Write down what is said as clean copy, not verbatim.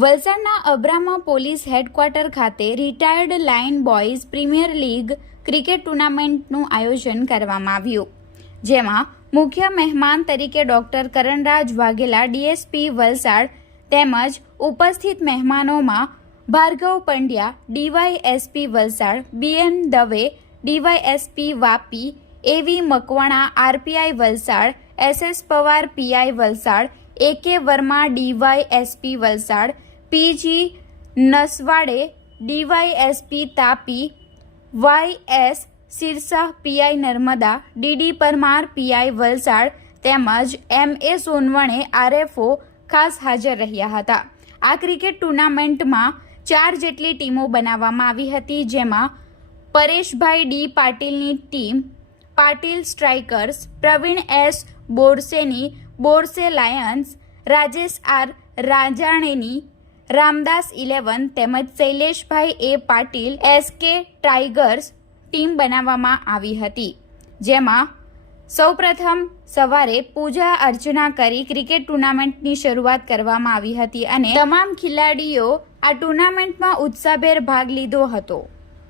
વલસાડના Abrama police headquarter ખાતે retired lion boys premier league cricket ટુર્નામેન્ટનું આયોજન કરવામાં આવ્યું, જેમાં મુખ્ય મહેમાન તરીકે ડોક્ટર કરણરાજ વાઘેલા ડીએસપી વલસાડ તેમજ ઉપસ્થિત મહેમાનોમાં Bhargav Pandya DYSP Valsad, BN Dave DYSP Vapi, AV Makwana RPI Valsad, SS Pawar PI Valsad, AK Verma DYSP Valsad, PG Naswade DYSP Tapi, YS Sirsa PI Narmada, DD Parmar PI Valsad તેમજ એમએ સોનવણે આરએફઓ ખાસ હાજર રહ્યા હતા। આ ક્રિકેટ ટુર્નામેન્ટમાં 4 જેટલી ટીમો બનાવવામાં આવી હતી, જેમાં પરેશભાઈ ડી પાટીલની team Patil strikers, Pravin S બોરસેની બોરસે લાયન્સ, રાજેશ આર રાજાણેની રામદાસ 11 તેમજ Shaileshbhai A Patil SK tigers team બનાવવામાં આવી હતી, જેમાં સૌપ્રથમ સવારે પૂજા અર્ચના કરી ક્રિકેટ ટુર્નામેન્ટની શરૂઆત કરવામાં આવી હતી અને તમામ ખેલાડીઓ આ ટુર્નામેન્ટમાં ઉત્સાહભેર ભાગ લીધો હતો।